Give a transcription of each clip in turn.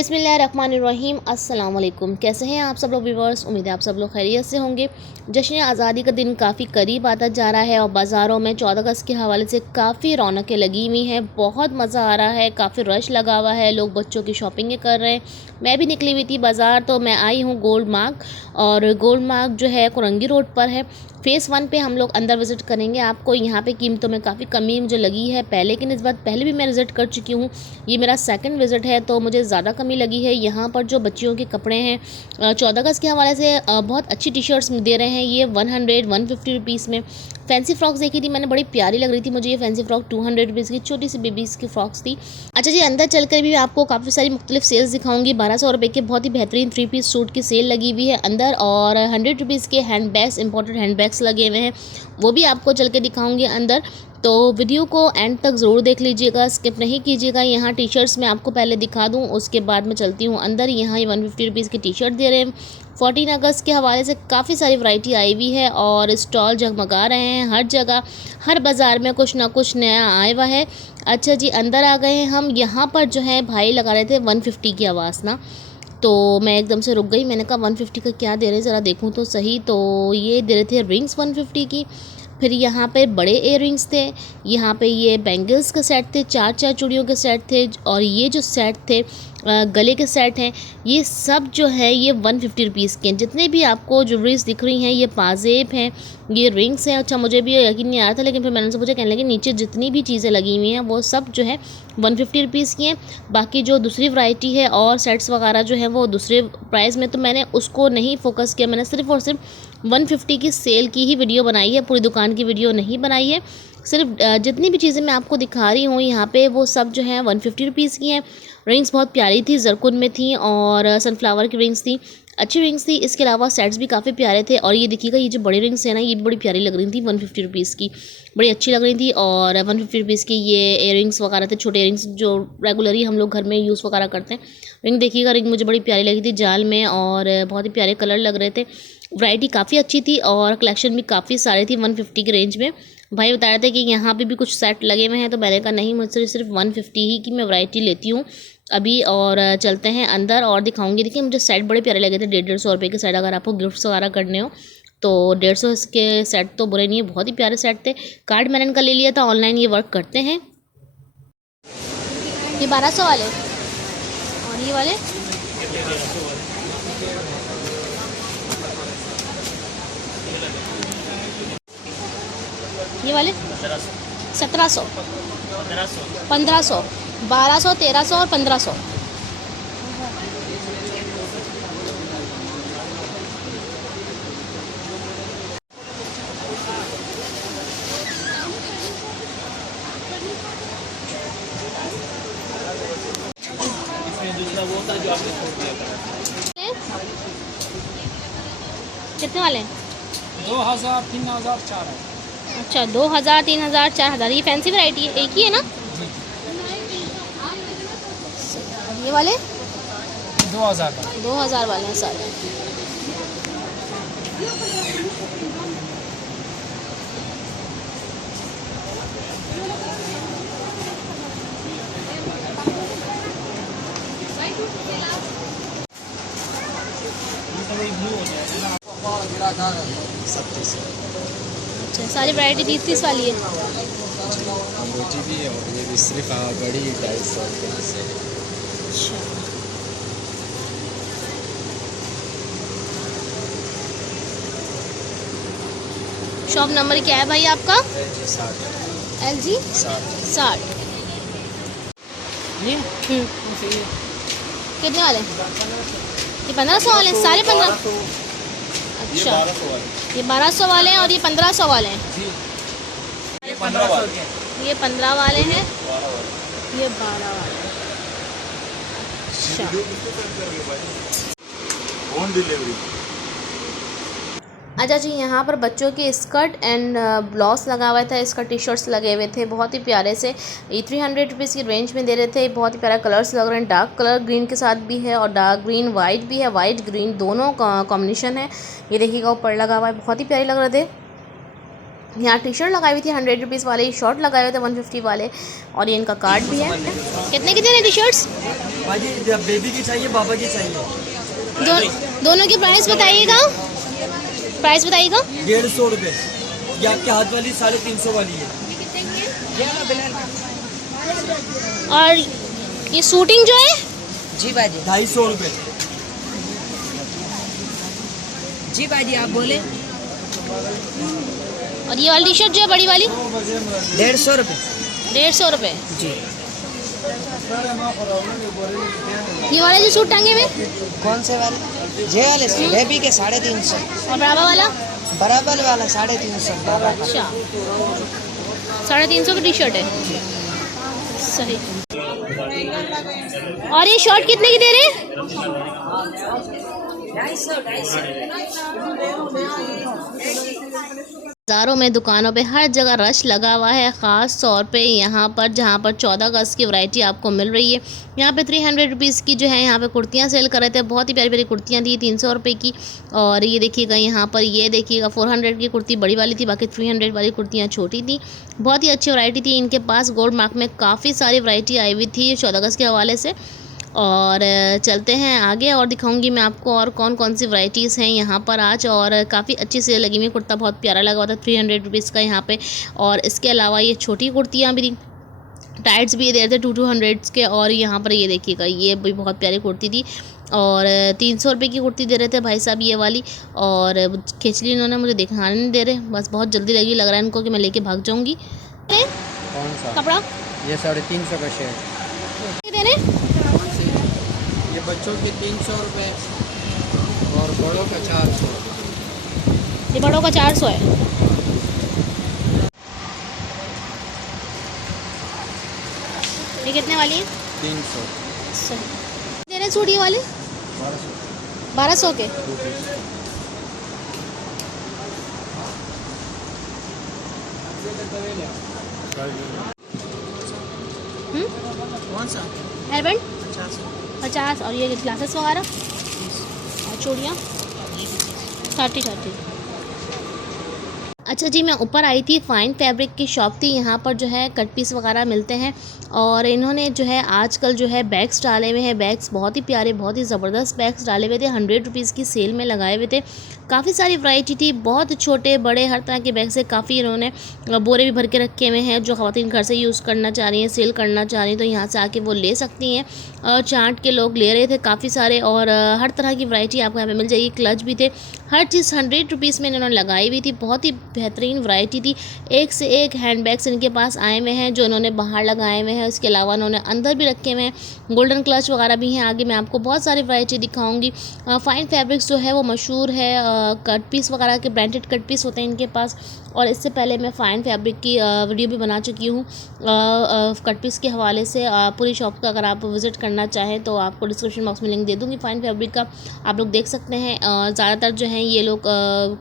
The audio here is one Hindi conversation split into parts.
बिस्मिल्लाहिर्रहमानिर्रहीम। अस्सलाम वालेकुम। कैसे हैं आप सब लोग व्यूअर्स? उम्मीद है आप सब लोग खैरियत से होंगे। जश्न आज़ादी का दिन काफ़ी करीब आता जा रहा है और बाज़ारों में 14 अगस्त के हवाले से काफ़ी रौनकें लगी हुई हैं। बहुत मज़ा आ रहा है, काफ़ी रश लगा हुआ है, लोग बच्चों की शॉपिंग कर रहे हैं। मैं भी निकली हुई थी बाज़ार, तो मैं आई हूँ गोल्ड मार्ग, और गोल्ड मार्ग जो है कुरंगी रोड पर है। फ़ेज़ 1 पे हम लोग अंदर विज़िट करेंगे। आपको यहाँ पे कीमतों में काफ़ी कमी मुझे लगी है, पहले की निस्बत पहले भी मैं विज़िट कर चुकी हूँ। ये मेरा सेकंड विज़िट है, तो मुझे ज़्यादा कमी लगी है। यहाँ पर जो बच्चियों के कपड़े हैं 14 अगस्त के हवाले से बहुत अच्छी टी शर्ट्स दे रहे हैं। ये 150 रुपीज़ में फैंसी फ्रॉक्स देखी थी मैंने, बड़ी प्यारी लग रही थी मुझे। ये फैंसी फ्रॉक 200 रुपीज़ की छोटी सी बेबीज़ की फ्रॉक्स थी। अच्छा जी, अंदर चलकर भी आपको काफ़ी सारी मुख्तलिफ सेल्स दिखाऊंगी। 1200 रुपये के बहुत ही बेहतरीन 3 पीस सूट की सेल लगी हुई है अंदर, और 100 रुपीज़ के hand bags, imported hand bags लगे हुए हैं, वो भी आपको चल के दिखाऊंगी अंदर। तो वीडियो को एंड तक ज़रूर देख लीजिएगा, स्किप नहीं कीजिएगा। यहाँ टी शर्ट्स मैं आपको पहले दिखा दूँ, उसके बाद मैं चलती हूँ अंदर। यहाँ ये 150 रुपीज़ की टी शर्ट दे रहे हैं। 14 अगस्त के हवाले से काफ़ी सारी वैरायटी आई हुई है और स्टॉल जगमगा रहे हैं। हर जगह, हर बाज़ार में कुछ ना कुछ नया आया हुआ है। अच्छा जी, अंदर आ गए हैं हम। यहाँ पर जो है भाई लगा रहे थे 150 की आवाज़ ना, तो मैं एकदम से रुक गई। मैंने कहा 150 का क्या दे रहे हैं, ज़रा देखूँ तो सही। तो ये दे रहे थे रिंग्स 150 की। फिर यहाँ पे बड़े इयररिंग्स थे, यहाँ पे ये बैंगल्स के सेट थे, 4 चूड़ियों के सेट थे, और ये जो सेट थे गले के सेट हैं, ये सब जो है ये 150 रुपीज़ के हैं। जितने भी आपको ज्वेलरीज दिख रही हैं, ये पाजेब हैं, ये रिंग्स हैं। अच्छा, मुझे भी यकीन नहीं आ रहा था, लेकिन फिर मैंने उनसे पूछा, कहने लगे नीचे जितनी भी चीज़ें लगी हुई हैं वो सब जो है 150 रुपीज़ की हैं। बाकी जो दूसरी वैरायटी है और सेट्स वगैरह जो हैं वो दूसरे प्राइस में, तो मैंने उसको नहीं फोकस किया। मैंने सिर्फ और सिर्फ 150 की सेल की ही वीडियो बनाई है, पूरी दुकान की वीडियो नहीं बनाई है। सिर्फ जितनी भी चीज़ें मैं आपको दिखा रही हूँ यहाँ पे, वो सब जो है 150 रुपीज़ की हैं। रिंग्स बहुत प्यारी थी, जरकुन में थी, और सनफ्लावर की रिंग्स थी, अच्छी रिंग्स थी। इसके अलावा सेट्स भी काफ़ी प्यारे थे। और ये देखिएगा, ये जो बड़ी रिंग्स है ना, ये भी बड़ी प्यारी लग रही थी, 150 रुपीज़ की, बड़ी अच्छी लग रही थी। और 150 रुपीज़ की ये इयररिंग्स वगैरह थे, छोटे इयररिंग्स जो रेगुलरली हम लोग घर में यूज़ वगैरह करते हैं। रिंग देखिएगा, रिंग मुझे बड़ी प्यारी लगी थी जाल में, और बहुत ही प्यारे कलर लग रहे थे। वैरायटी काफ़ी अच्छी थी और कलेक्शन भी काफ़ी सारी थी 150 की रेंज में। भाई बता रहे थे कि यहाँ पे भी कुछ सेट लगे हुए हैं, तो मैंने कहा नहीं, मुझसे सिर्फ 150 ही की मैं वैरायटी लेती हूँ अभी। और चलते हैं अंदर और दिखाऊंगी। देखिए, मुझे सेट बड़े प्यारे लगे थे, 150 रुपये के सेट। अगर आपको गिफ्ट्स वगैरह करने हो तो 150 के सेट तो बुरे नहीं है, बहुत ही प्यारे सेट थे। कार्ड मैंने इनका ले लिया था, ऑनलाइन ये वर्क करते हैं। ये 1200 वाले, और ये वाले ये वाले 1700, 1500, 1200, 1300 और 1500। कितने वाले हैं? 2000, 3000, 4000। अच्छा, 2000, 3000, 4000। ये फैंसी वैरायटी है, एक ही है ना? ये वाले 2000 का। 2000 वाले हैं सारे। अच्छा, सारी वैरायटी 30-30 वाली है। अंगूठी भी है, और ये भी सिर्फ बड़ी 250 से। अच्छा, शॉप नंबर क्या है भाई आपका? 60। LG 60। ये कितने वाले? ये 1500 वाले हैं, सारे 15। अच्छा, ये 1200 वाले हैं और ये 1500 वाले हैं। ये 1500 के। ये 15 वाले हैं, ये 12 वाले हैं। अच्छा, होम डिलीवरी। अच्छा जी, यहाँ पर बच्चों के स्कर्ट एंड ब्लाउज लगा हुआ था, इसका टी शर्ट्स लगे हुए थे, बहुत ही प्यारे से। ये 300 रुपीज़ की रेंज में दे रहे थे। बहुत ही प्यारा कलर्स लग रहे हैं, डार्क कलर ग्रीन के साथ भी है, और डार्क ग्रीन वाइट भी है, वाइट ग्रीन दोनों कॉम्बिनेशन है। ये देखिएगा, ऊपर लगा हुआ है, बहुत ही प्यारे लग रहे थे। यहाँ टी शर्ट लगाई हुई थी 100 रुपीज़ वाले, शॉर्ट लगाए हुए थे 150 वाले, और ये इनका कार्ड भी है। कितने की दे रहे टी शर्ट्स? भाजी बेबी की चाहिए, बाबा की चाहिए। दोनों की प्राइस बताइएगा, प्राइस बताइएगा। 150 रुपये। ये आपके हाथ वाली 350 वाली है। और ये शूटिंग जो है जी बाजी, 250 रुपये। जी बाजी आप बोले। और ये वाली टी शर्ट जो है बड़ी वाली 150 रुपये। 150 रुपये। जी। ये वाले जो सूट टांगे हुए कौन से वाले? जे वाले बेबी के 350। और बराबर वाला? बराबर वाला 350 बाबा का। अच्छा, 350 की टी शर्ट है, सही। और ये शर्ट कितने की दे रहे हैं? 250। बाज़ारों में, दुकानों पे हर जगह रश लगा हुआ है, ख़ास तौर पे यहाँ पर जहाँ पर 14 अगस्त की वैरायटी आपको मिल रही है। यहाँ पे 300 रुपीज़ की जो है यहाँ पे कुर्तियाँ सेल कर रहे थे, बहुत ही प्यारी प्यारी कुर्तियाँ थी 300 रुपये की। और ये देखिएगा यहाँ पर, ये देखिएगा 400 की कुर्ती बड़ी वाली थी, बाकी 300 वाली कुर्तियाँ छोटी थी। बहुत ही अच्छी वैरायटी थी इनके पास। गोल्ड मार्क में काफ़ी सारी वैरायटी आई हुई थी 14 अगस्त के हवाले से। और चलते हैं आगे और दिखाऊंगी मैं आपको और कौन कौन सी वैरायटीज़ हैं यहाँ पर आज। और काफ़ी अच्छी सेल लगी हुई, कुर्ता बहुत प्यारा लगा हुआ था 300 रुपीज़ का यहाँ पे। और इसके अलावा ये छोटी कुर्तियाँ भी थी, टाइट्स भी दे रहे थे 200 के। और यहाँ पर ये देखिएगा, ये भी बहुत प्यारी कुर्ती थी और 300 रुपये की कुर्ती दे रहे थे भाई साहब ये वाली। और खिचड़ी इन्होंने मुझे दिखाने नहीं दे रहे, बस बहुत जल्दी लगी, लग रहा है इनको कि मैं लेके भाग जाऊँगी। कौन सा कपड़ा? ये 350 का शेयर। दे रहे ये बच्चों के 300 रुपये और बड़ों का 400। ये बड़ों का 400 है। ये कितने वाली है? 300। सही। दे रहे सूट ये वाले 1200 के। कौन सा? हेयरबैंड 50। 50। और ये ग्लासेस वगैरह और चूड़ियाँ 30। अच्छा जी, मैं ऊपर आई थी, फ़ाइन फैब्रिक की शॉप थी, यहाँ पर जो है कट पीस वगैरह मिलते हैं। और इन्होंने जो है आजकल जो है बैग्स डाले हुए हैं, बैग्स बहुत ही प्यारे, बहुत ही ज़बरदस्त बैग्स डाले हुए थे, 100 रुपीज़ की सेल में लगाए हुए थे। काफ़ी सारी वैरायटी थी, बहुत छोटे बड़े हर तरह के बैग्स है। काफ़ी इन्होंने बोरे भी भर के रखे हुए हैं, जो ख़वातीन घर से यूज़ करना चाह रही हैं, सेल करना चाह रही हैं, तो यहाँ से आके वो ले सकती हैं। और चाट के लोग ले रहे थे काफ़ी सारे, और हर तरह की वैरायटी आपको यहाँ पे मिल जाएगी। क्लच भी थे, हर चीज़ 100 रुपीज़ में इन्होंने लगाई हुई थी। बहुत ही बेहतरीन वैरायटी थी, एक से एक हैंड बैग्स इनके पास आए हुए हैं जो इन्होंने बाहर लगाए हुए हैं। इसके अलावा इन्होंने अंदर भी रखे हुए हैं, गोल्डन क्लच वगैरह भी हैं। आगे मैं आपको बहुत सारी वैरायटी दिखाऊंगी। फ़ाइन फैब्रिक्स जो है वो मशहूर है, कट पीस वगैरह के ब्रांडेड कट पीस होते हैं इनके पास। और इससे पहले मैं फ़ाइन फैब्रिक की वीडियो भी बना चुकी हूँ कट पीस के हवाले से। पूरी शॉप का अगर आप विज़िट करना चाहें तो आपको डिस्क्रिप्शन बॉक्स में लिंक दे दूँगी फ़ाइन फैब्रिक का, आप लोग देख सकते हैं। ज़्यादातर जो है ये लोग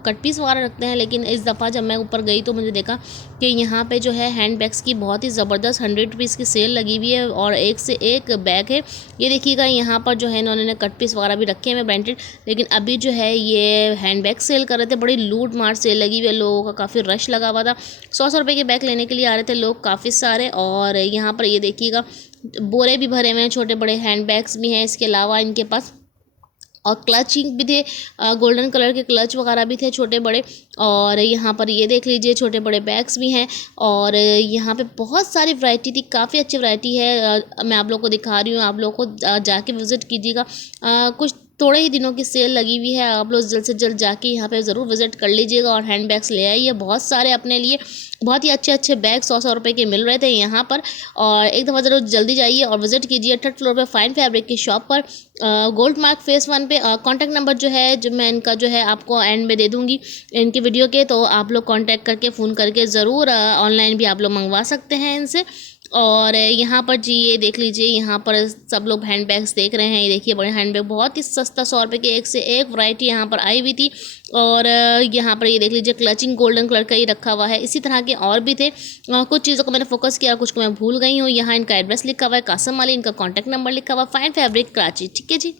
कट पीस वगैरह रखते हैं, लेकिन इस दफ़ा जब मैं ऊपर गई तो मुझे देखा कि यहाँ पे जो है हैंड बैग्स की बहुत ही ज़बरदस्त 100 रुपीज़ की सेल लगी हुई है, और एक से एक बैग है। ये देखिएगा यहाँ पर जो है इन्होंने कट पीस वगैरह भी रखे हैं ब्रांडेड, लेकिन अभी जो है ये हैंड बैग सेल कर रहे थे। बड़ी लूट मार सेल लगी हुई है, लोगों का काफ़ी रश लगा हुआ था। 100 रुपये के बैग लेने के लिए आ रहे थे लोग काफ़ी सारे। और यहाँ पर ये देखिएगा बोरे भी भरे हुए हैं, छोटे बड़े हैंड बैग्स भी हैं इसके अलावा इनके पास। और क्लचिंग भी थे, गोल्डन कलर के क्लच वगैरह भी थे छोटे बड़े। और यहाँ पर ये देख लीजिए छोटे बड़े बैग्स भी हैं। और यहाँ पे बहुत सारी वैरायटी थी, काफ़ी अच्छी वैरायटी है। मैं आप लोगों को दिखा रही हूँ, आप लोगों को जाके विज़िट कीजिएगा। कुछ थोड़े ही दिनों की सेल लगी हुई है, आप लोग जल्द से जल्द जाके यहाँ पे ज़रूर विज़िट कर लीजिएगा और हैंड बैग्स ले आइए बहुत सारे अपने लिए। बहुत ही अच्छे अच्छे बैग 100 रुपये के मिल रहे थे यहाँ पर। और एक दफ़ा ज़रूर जल्दी जाइए और विज़िट कीजिए 3rd फ्लोर पे फ़ाइन फैब्रिक की शॉप पर, गोल्ड मार्क फेस 1 पे। कॉन्टैक्ट नंबर जो है जो मैं इनका जो है आपको एंड में दे दूँगी इनकी वीडियो के, तो आप लोग कॉन्टैक्ट करके फ़ोन करके ज़रूर ऑनलाइन भी आप लोग मंगवा सकते हैं इनसे। और यहाँ पर जी ये देख लीजिए, यहाँ पर सब लोग हैंड बैग्स देख रहे हैं। ये देखिए बड़े हैंड बैग, बहुत ही सस्ता 100 रुपये के एक से एक वैरायटी यहाँ पर आई हुई थी। और यहाँ पर ये देख लीजिए क्लचिंग गोल्डन कलर का ही रखा हुआ है। इसी तरह के और भी थे, कुछ चीज़ों को मैंने फोकस किया, कुछ को मैं भूल गई हूँ। यहाँ इनका एड्रेस लिखा हुआ है कासम वाली, इनका कॉन्टैक्ट नंबर लिखा हुआ है, फ़ाइन फैब्रिक कराची। ठीक है जी।